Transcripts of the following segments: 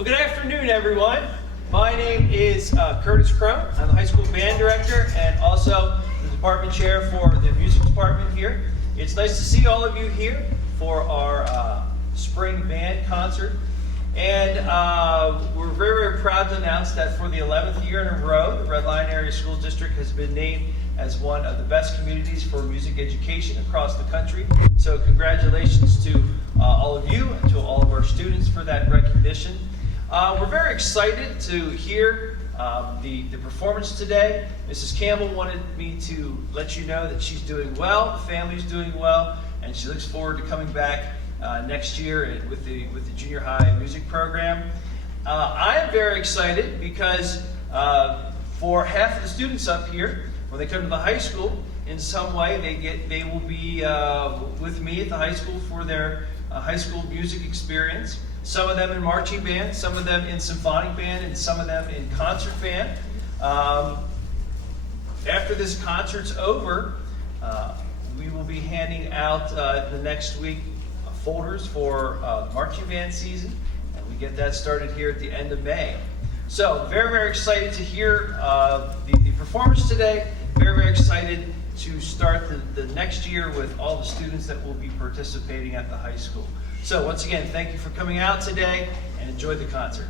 Well, good afternoon, everyone. My name is Curtis Crow. I'm the high school band director and also the department chair for the music department here. It's nice to see all of you here for our spring band concert. And we're very, very proud to announce that for the 11th year in a row, the Red Lion Area School District has been named as one of the best communities for music education across the country. So congratulations to all of you and to all of our students for that recognition. We're very excited to hear the performance today. Mrs. Campbell wanted me to let you know that she's doing well, the family's doing well, and she looks forward to coming back next year with the junior high music program. I am very excited because for half of the students up here, when they come to the high school, in some way they will be with me at the high school for their high school music experience. Some of them in marching band, some of them in symphonic band, and some of them in concert band. After this concert's over, we will be handing out the next week folders for marching band season, and we get that started here at the end of May. So very, very excited to hear the performance today. Very, very excited to start the next year with all the students that will be participating at the high school. So once again, thank you for coming out today and enjoy the concert.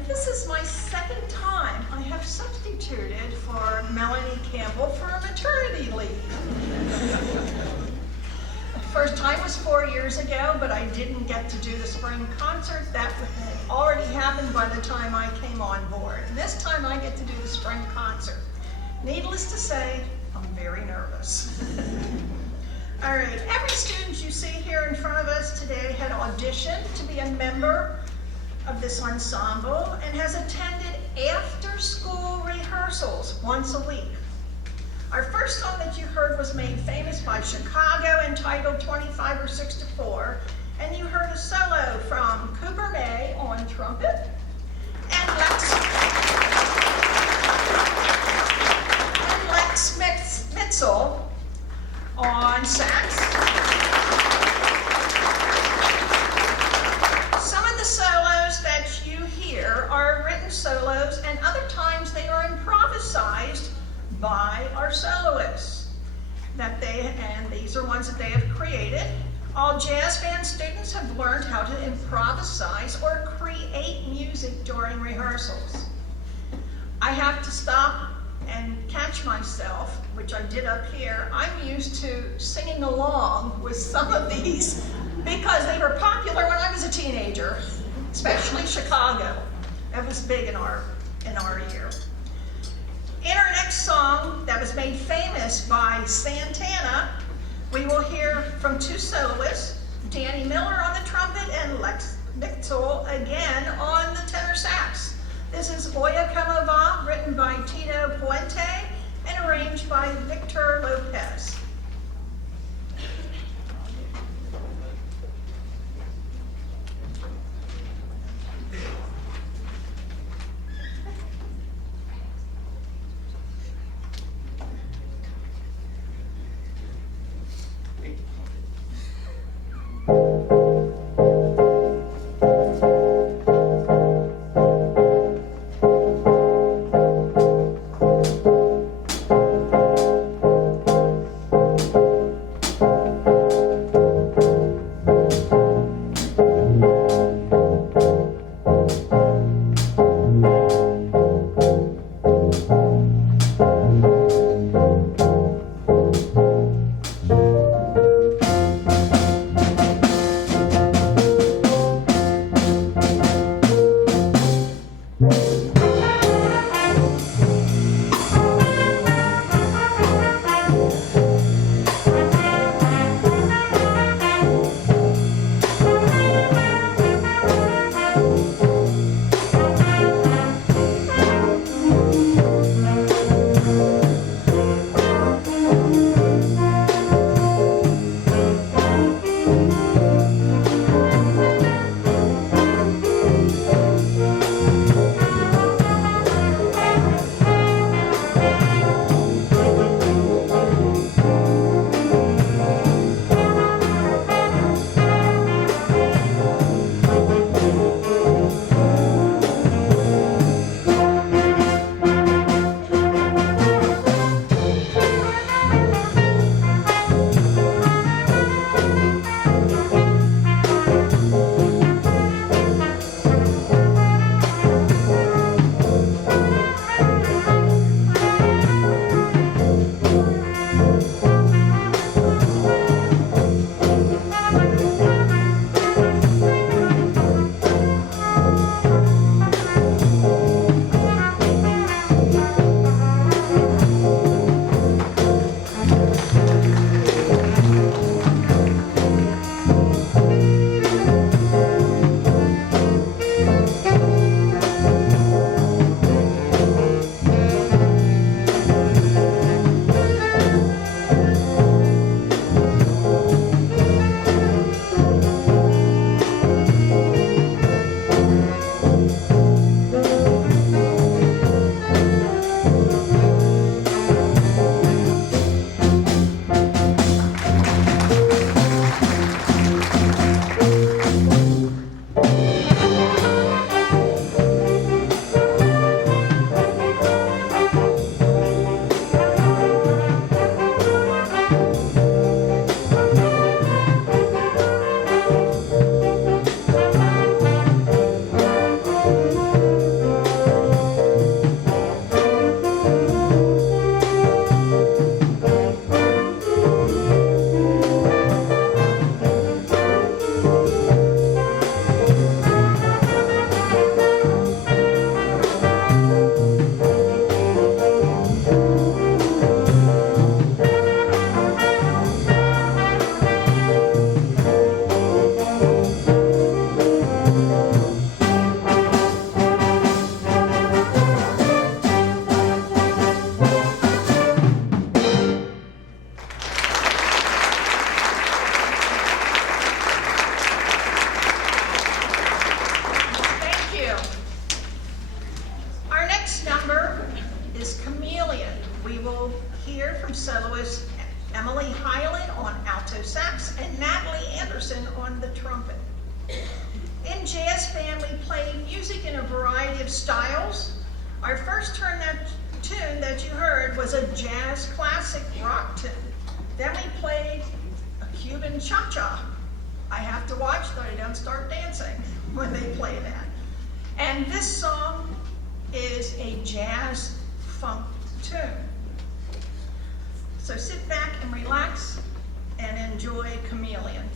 and this is my second time I have substituted for Melanie Campbell for a maternity leave. First time was 4 years ago, but I didn't get to do the spring concert. That had already happened by the time I came on board. This time I get to do the spring concert. Needless to say, I'm very nervous. All right, every student you see here in front of us today had auditioned to be a member of this ensemble and has attended after-school rehearsals once a week. Our first song that you heard was made famous by Chicago, entitled 25 or 6 to 4, and you heard a solo from Cooper May on trumpet and Lex Mitzel on sax. Some of the solos that you hear are written solos, and other times they are improvised by our soloists. And these are ones that they have created. All jazz band students have learned how to improvise or create music during rehearsals. I have to stop and catch myself, which I did up here. I'm used to singing along with some of these because they were popular when I was a teenager, especially Chicago. That was big in our year. In our next song that was made famous by Santana, we will hear from two soloists, Danny Miller on the trumpet and Lex Mitzel again on the tenor sax. This is Oya Como Va, written by Tito Puente and arranged by Victor Lopez. we played music in a variety of styles. Our first tune that you heard was a jazz classic rock tune. Then we played a Cuban cha-cha. I have to watch that I don't start dancing when they play that. And this song is a jazz funk tune. So sit back and relax and enjoy Chameleon.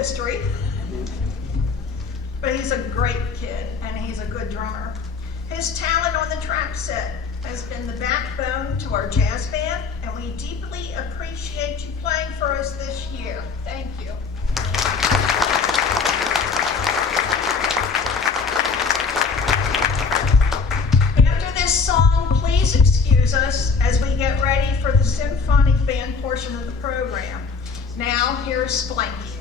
history. But he's a great kid, and he's a good drummer. His talent on the track set has been the backbone to our jazz band, and we deeply appreciate you playing year. Thank you. After this song, please excuse us as we get ready for the Symphonic band portion of the program. Now, here's Blanky.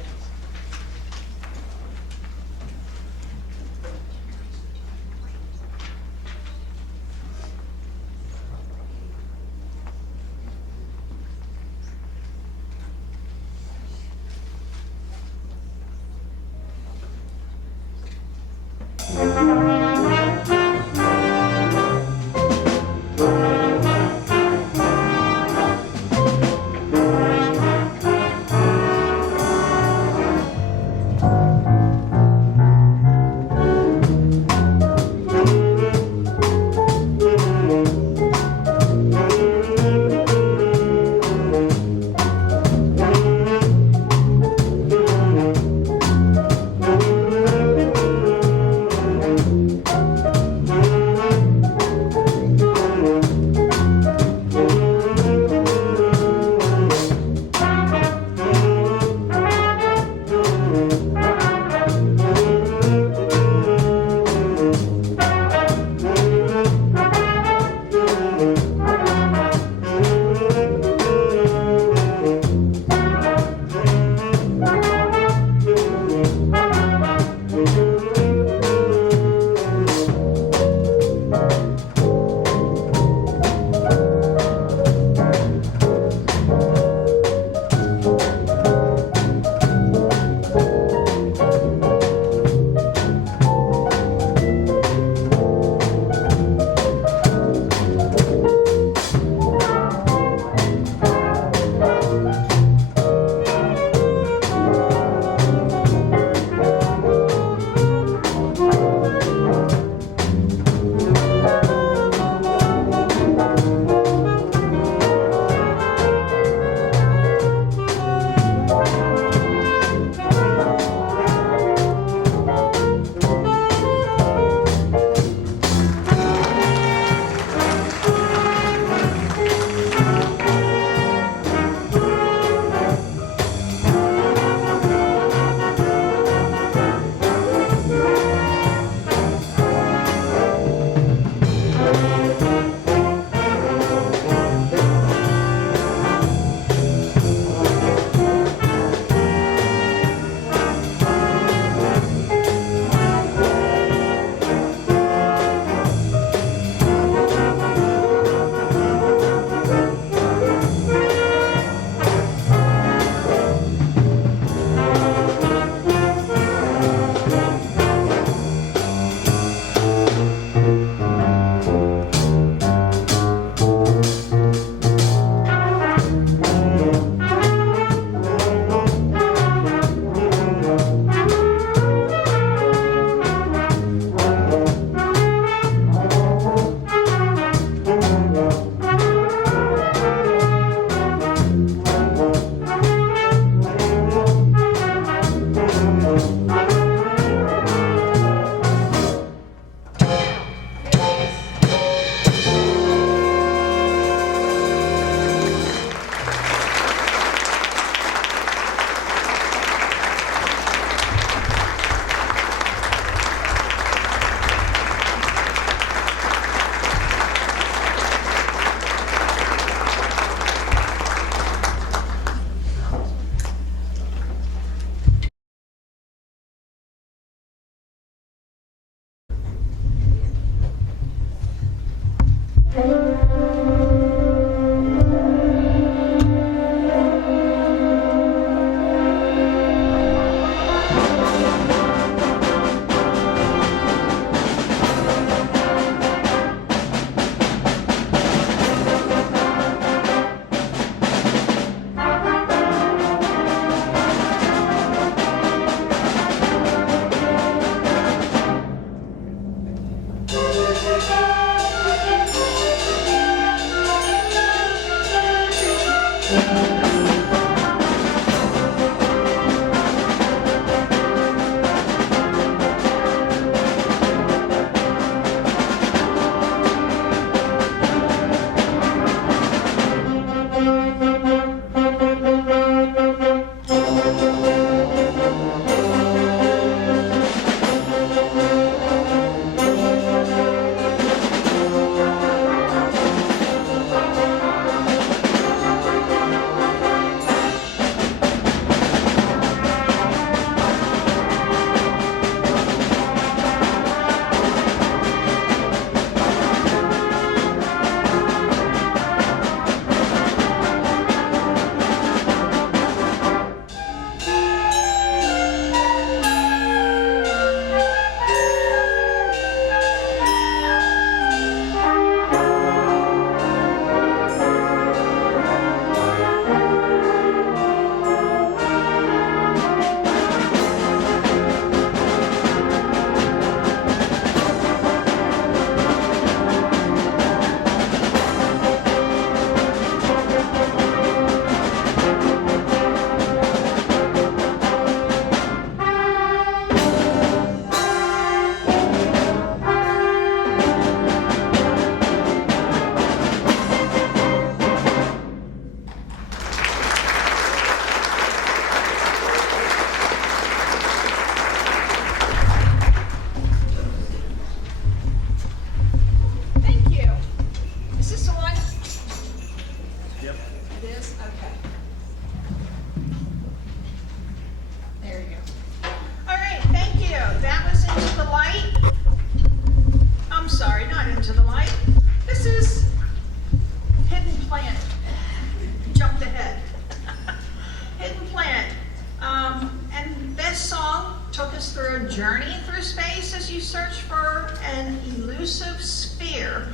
your journey through space as you search for an elusive sphere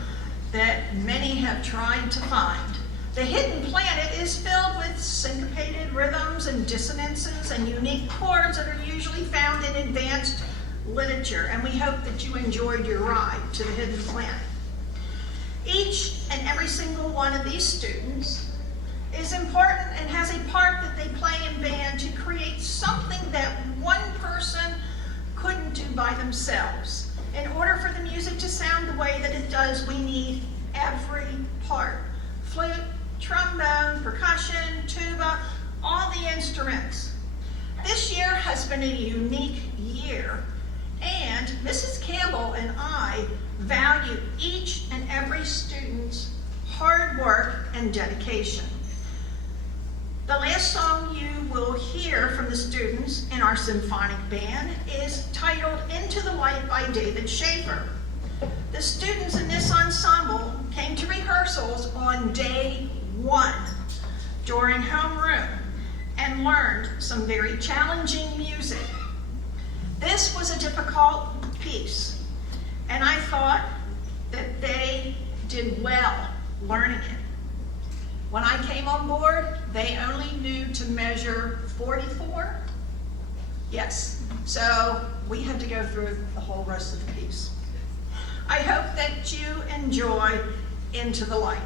that many have tried to find. The hidden planet is filled with syncopated rhythms and dissonances and unique chords that are usually found in advanced literature, and we hope that you enjoyed your ride to the hidden planet. Each and every single one of these students is important and has a part that they play in band to create something that one person couldn't do by themselves. In order for the music to sound the way that it does, we need every part. Flute, trombone, percussion, tuba, all the instruments. This year has been a unique year, and Mrs. Campbell and I value each and every student's hard work and dedication. The last song you will hear from the students in our symphonic band is titled Into the Light by David Schaefer. The students in this ensemble came to rehearsals on day 1 during homeroom and learned some very challenging music. This was a difficult piece, and I thought that they did well learning it. When I came on board, they only knew to measure 44. Yes, so we had to go through the whole rest of the piece. I hope that you enjoy Into the Light.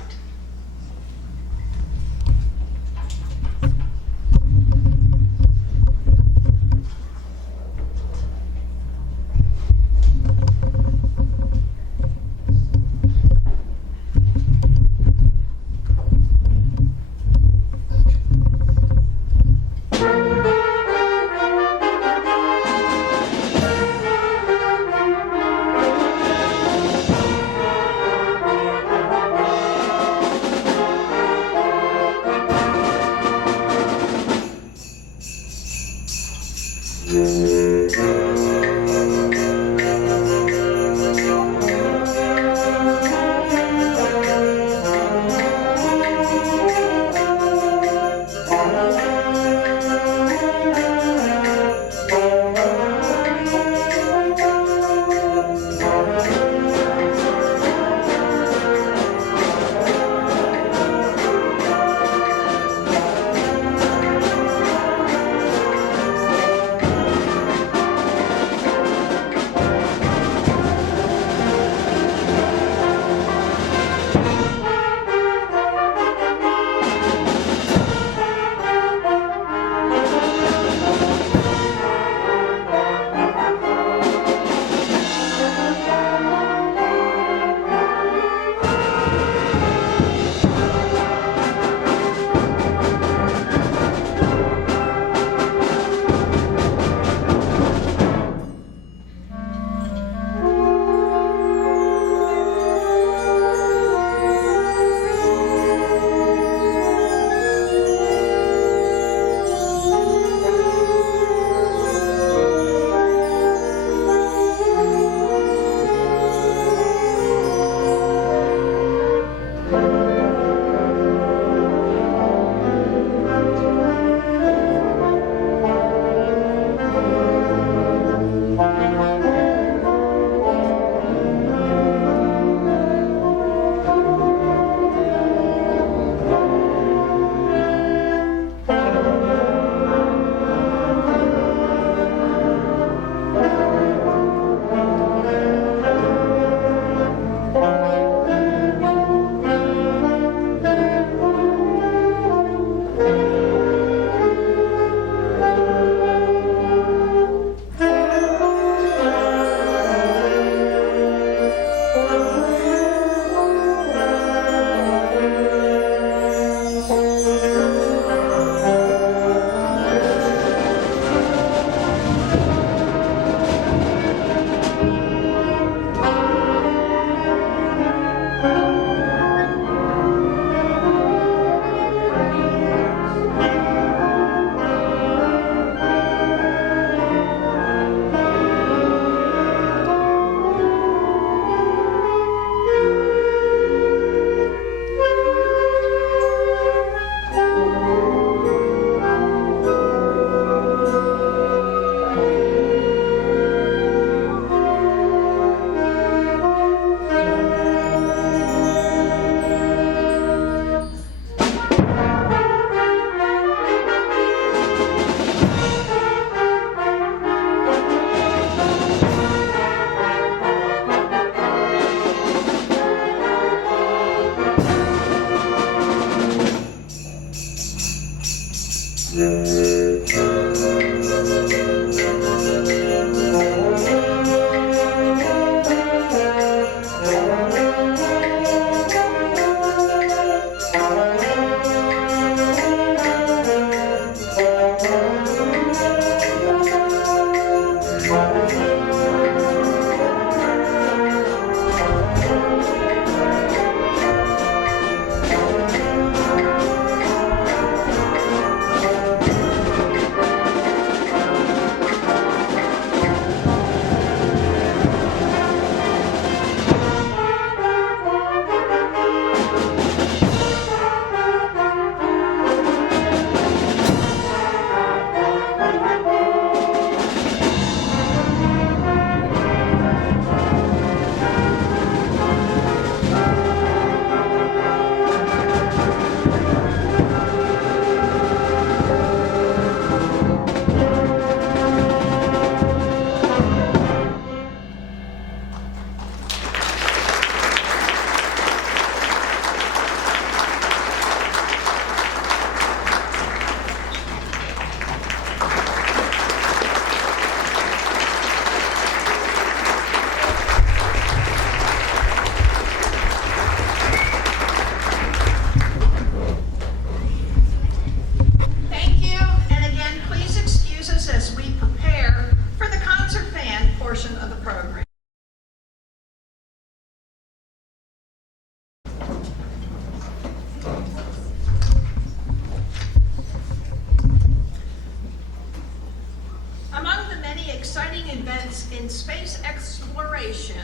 exciting events in space exploration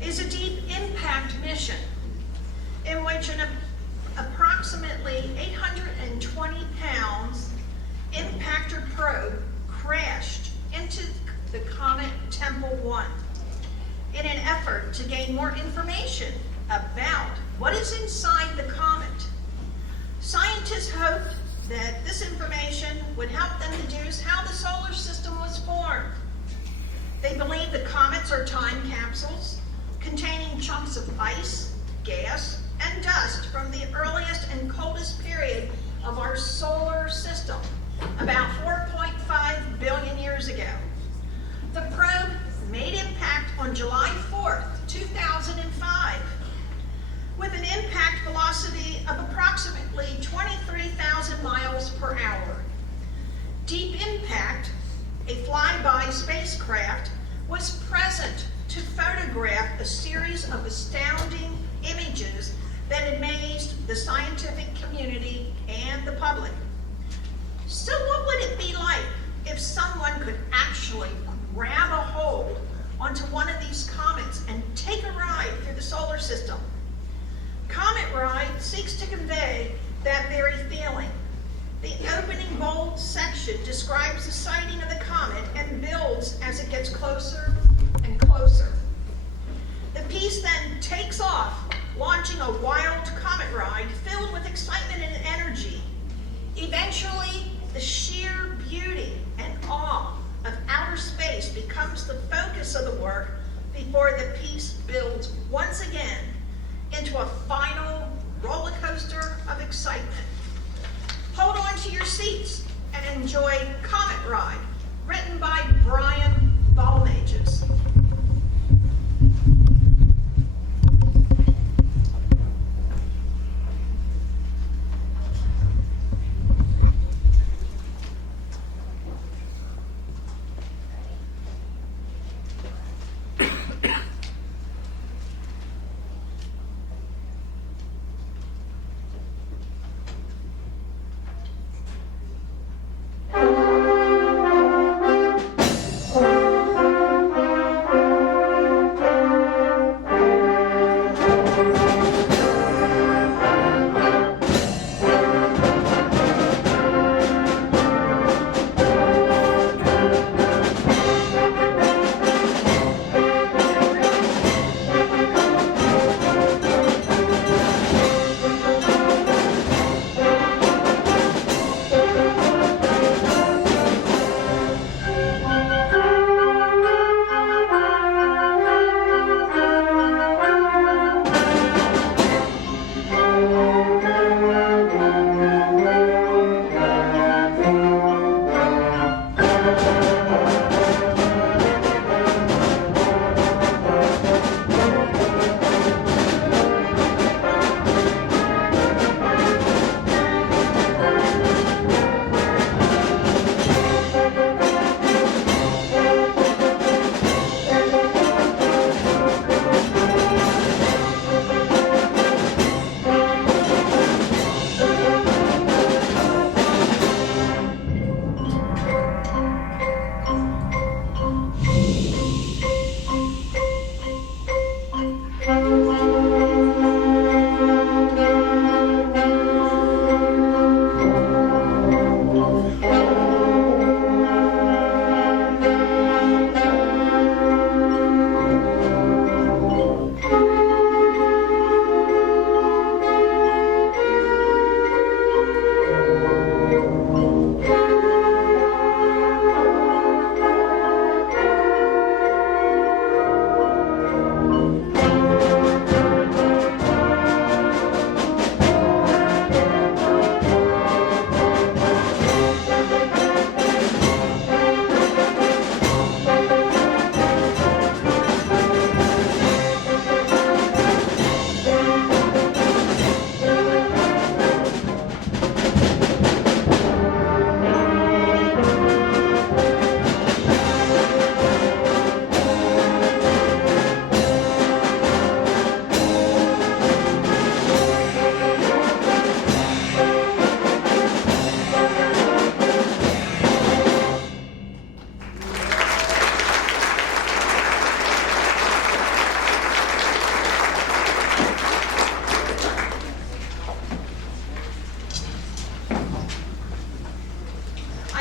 is a deep impact mission in which an approximately 820 pounds impactor probe crashed into the comet Tempel 1 in an effort to gain more information about what is inside the comet. Scientists hoped that this information would help them deduce how the solar system was formed. They believe the comets are time capsules containing chunks of ice, gas, and dust from the earliest and coldest period of our solar system, about 4.5 billion years ago. The probe made impact on July 4th, 2005, with an impact velocity of approximately 23,000 miles per hour. Deep Impact, a flyby spacecraft, was present to photograph a series of astounding images that amazed the scientific community and the public. So what would it be like if someone could actually grab a hold onto one of these comets and take a ride through the solar system? Comet Ride seeks to convey that very feeling. The opening bold section describes the sighting of the comet and builds as it gets closer and closer. The piece then takes off, launching a wild comet ride filled with excitement and energy. Eventually, the sheer beauty and awe of outer space becomes the focus of the work before the piece builds once again into a final roller coaster of excitement. Hold on to your seats and enjoy Comet Ride, written by Brian Balmages.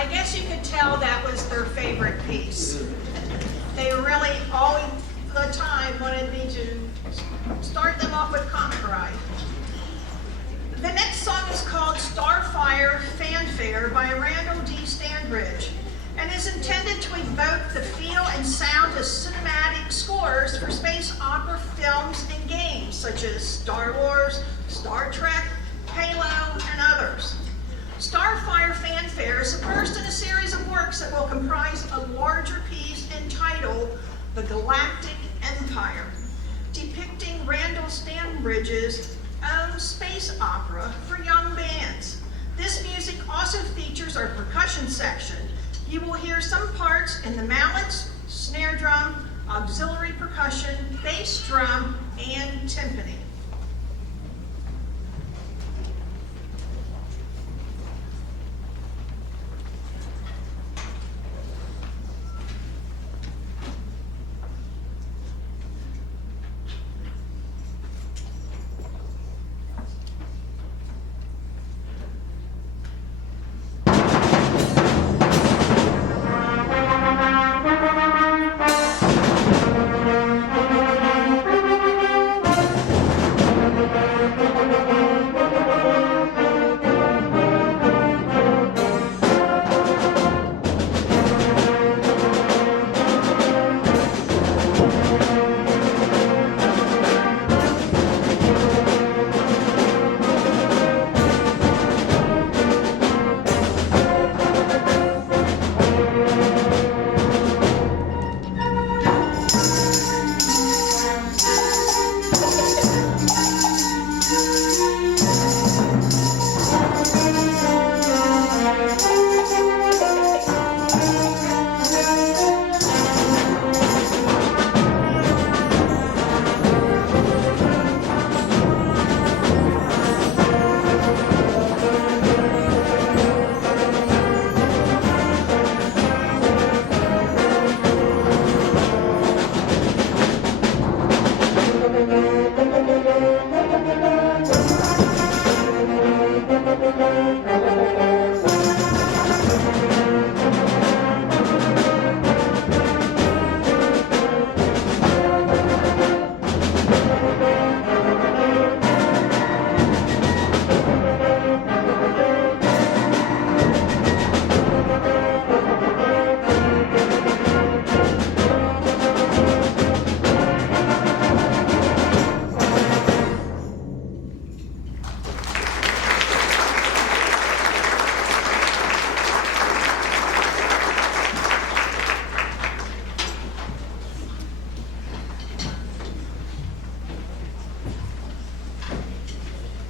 I guess you could tell that was their favorite piece. They really all the time wanted me to start them off with Comic Ride. The next song is called Starfire Fanfare by Randall D. Standridge and is intended to evoke the feel and sound of cinematic scores for space opera films and games such as Star Wars, Star Trek, Halo, and others. Starfire Fanfare is the first in a series of works that will comprise a larger piece entitled The Galactic Empire, depicting Randall Standridge's own space opera for young bands. This music also features our percussion section. You will hear some parts in the mallets, snare drum, auxiliary percussion, bass drum, and timpani.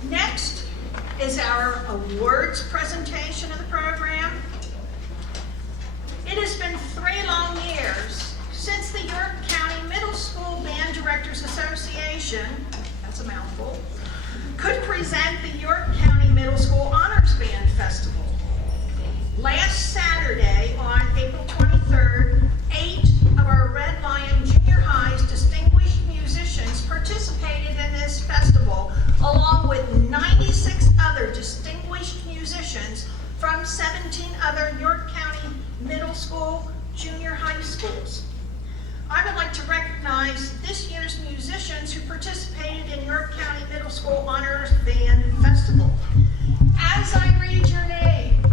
Next is our awards presentation of the program. It has been 3 long years since the York County Middle School Band Directors Association, that's a mouthful, could present the York County Middle School Honors Band Festival. Last Saturday, on April 23rd, 8 of our Red Lion Junior High's distinguished musicians participated in this festival, along with 96 other distinguished musicians from 17 other York County middle school, junior high schools. I would like to recognize this year's musicians who participated in York County Middle School Honors Band Festival. As I read your name,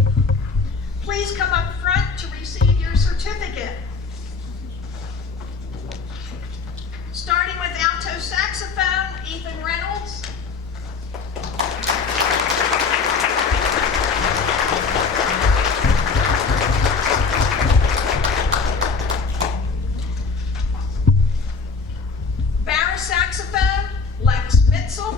please come up front to receive your certificate. Starting with alto saxophone, Ethan Reynolds. Bass saxophone, Lex Mitzel.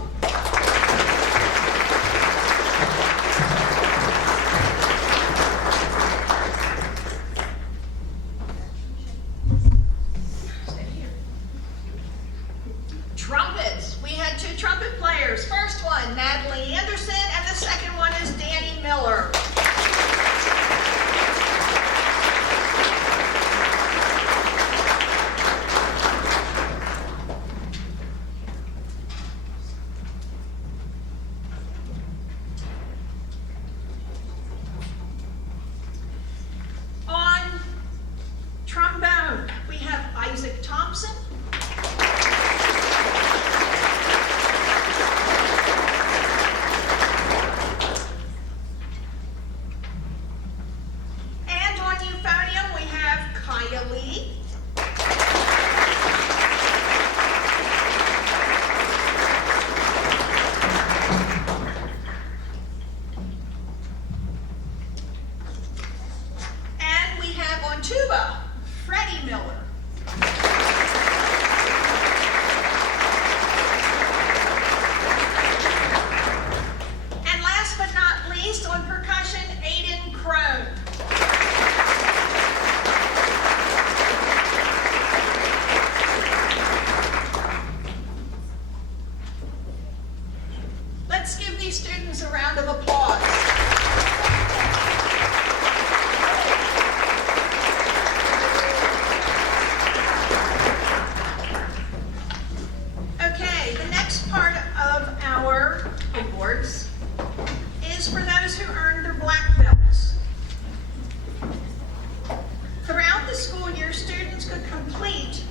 Ida Lee. And we have on tuba, Freddie Miller. And last but not least, on percussion, Aiden Crone. Let's give these students a round of applause. Okay, the next part of our awards is for those who earned their black belts. Throughout the school year, students could complete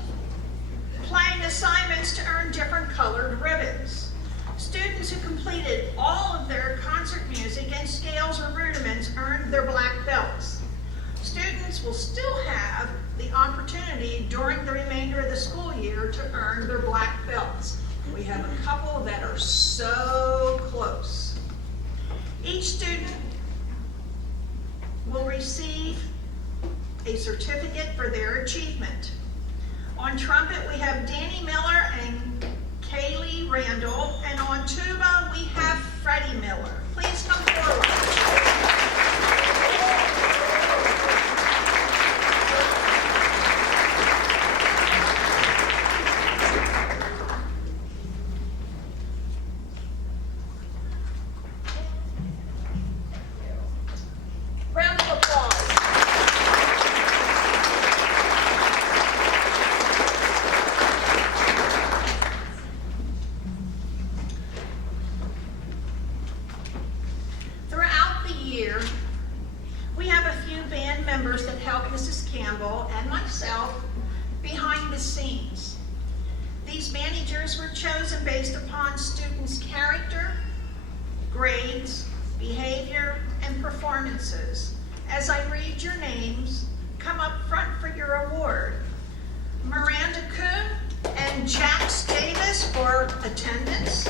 playing assignments to earn different colored ribbons. Students who completed all of their concert music and scales or rudiments earned their black belts. Students will still have the opportunity during the remainder of the school year to earn their black belts. We have a couple that are so close. Each student will receive a certificate for their achievement. On trumpet, we have Danny Miller and Kaylee Randall, and on tuba, we have Freddie Miller. Please come forward. Round of applause. Throughout the year, we have a few band members that help Mrs. Campbell and myself behind the scenes. These managers were chosen based upon students' character, grades, behavior, and performances. As I read your names, come up front for your award. Miranda Kuhn and Jax Davis for attendance.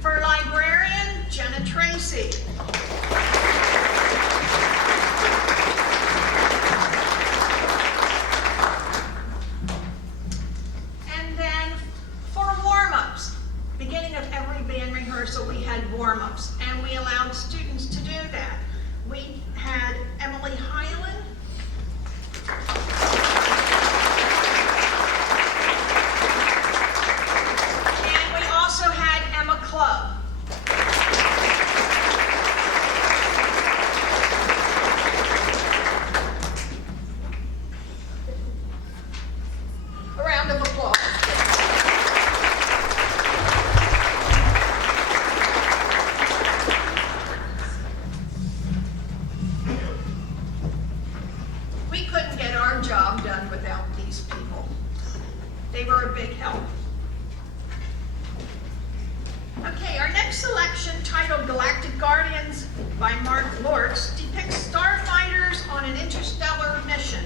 For librarian, Jenna Tracy. And then for warm-ups, beginning of every band rehearsal, we had warm-ups, and we allowed students to do that. We had Emily Hyland, and we also had Emma Clubb. A round of applause. We couldn't get our job done without these people. They were a big help. Okay, our next selection, titled Galactic Guardians by Mark Lortz, depicts starfighters on an interstellar mission.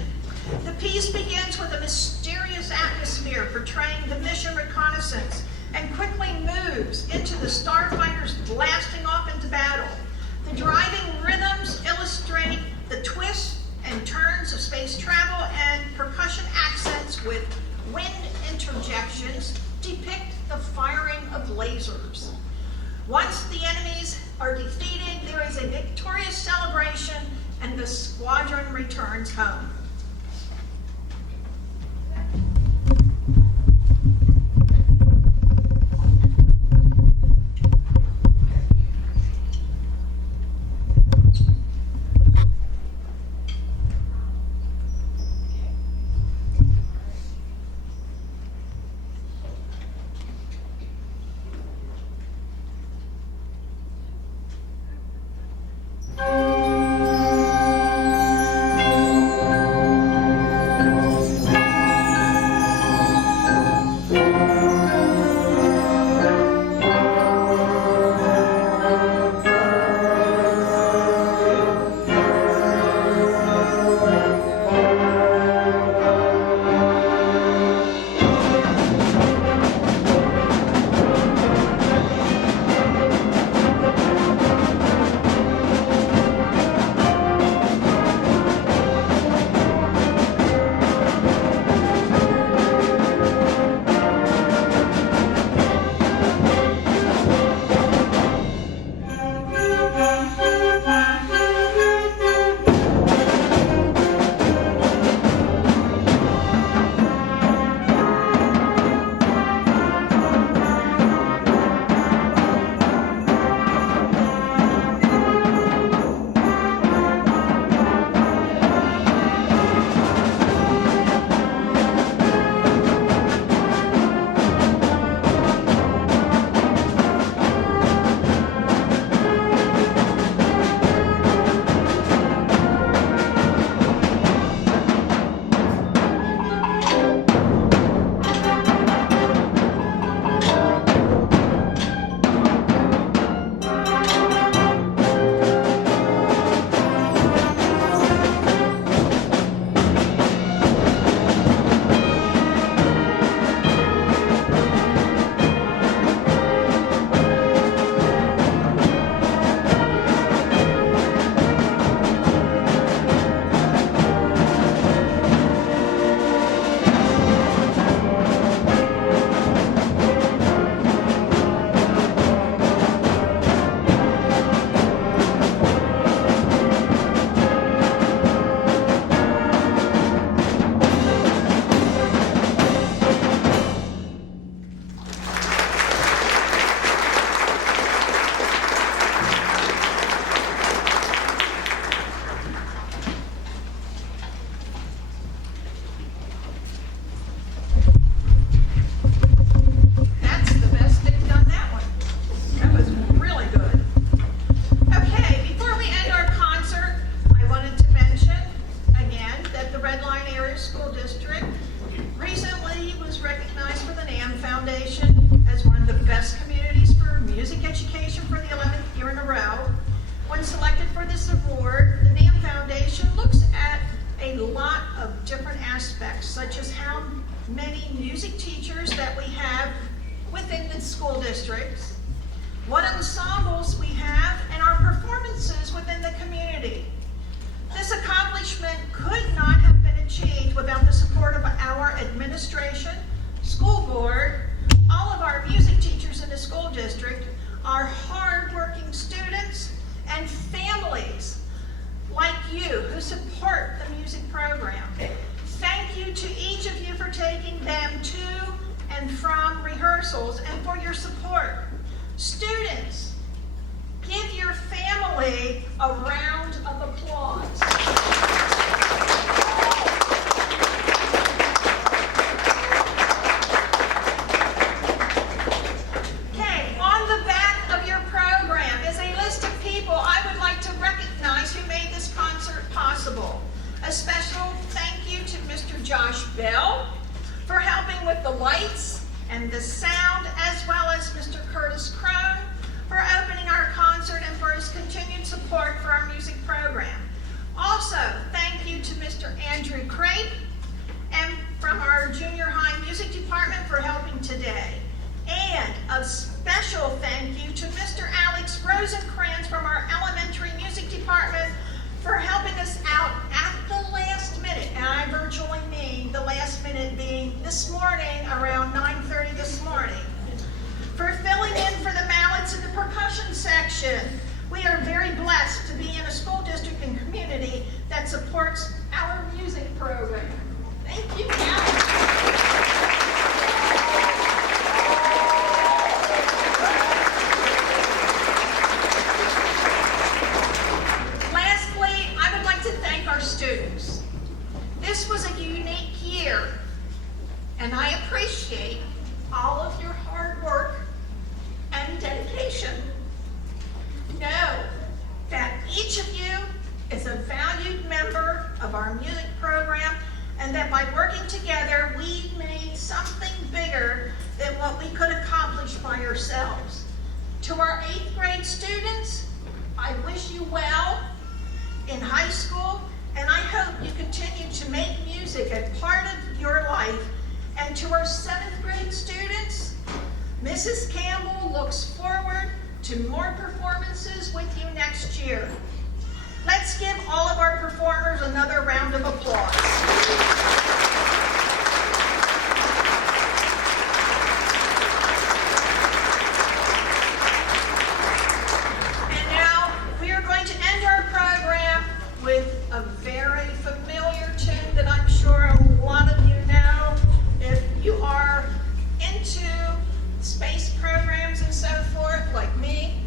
The piece begins with a mysterious atmosphere portraying the mission reconnaissance and quickly moves into the starfighters blasting off into battle. The driving rhythms illustrate the twists and turns of space travel, and percussion accents with wind interjections depict the firing of lasers. Once the enemies are defeated, there is a victorious celebration and the squadron returns home. many music teachers that we have within the school districts, what ensembles we have, and our performances within the community. This accomplishment could not have been achieved without the support of our administration, school board, all of our music teachers in the school district, our hard-working students, and families like you who support the music program. Thank you to each of you for taking them to and from rehearsals and for your support. Students, give your family a round of applause. Okay, on the back of your program is a list of people I would like to recognize who made this concert possible. A special thank you to Mr. Josh Bell for helping with the lights and the sound, as well as Mr. Curtis Crone for opening our concert and for his continued support for our music program. Also, thank you to Mr. Andrew Crape and from our junior high music department for helping today. And a special thank you to Mr. Alex Rosenkrantz from our elementary music department for helping us out at the last minute. And I virtually mean the last minute being this morning around 9:30 this morning. For filling in for the mallets in the percussion section. We are very blessed to be in a school district and community that supports our music program. Thank you, Alex. Students. This was a unique year, and I appreciate all of your hard work and dedication. Know that each of you is a valued member of our music program, and that by working together, we made something bigger than what we could accomplish by ourselves. To our 8th grade students, I wish you well in high school, and I hope you continue to make music a part of your life. And to our 7th grade students, Mrs. Campbell looks forward to more performances with you next year. Let's give all of our performers another round of applause. With a very familiar tune that I'm sure a lot of you know. If you are into space programs and so forth, like me,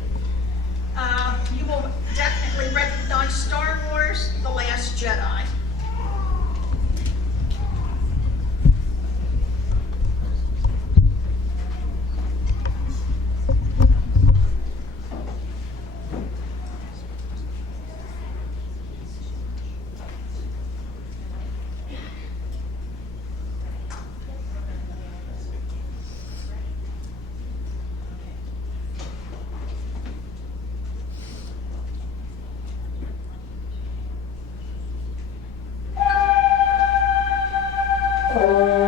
you will definitely recognize Star Wars: The Last Jedi. Oh.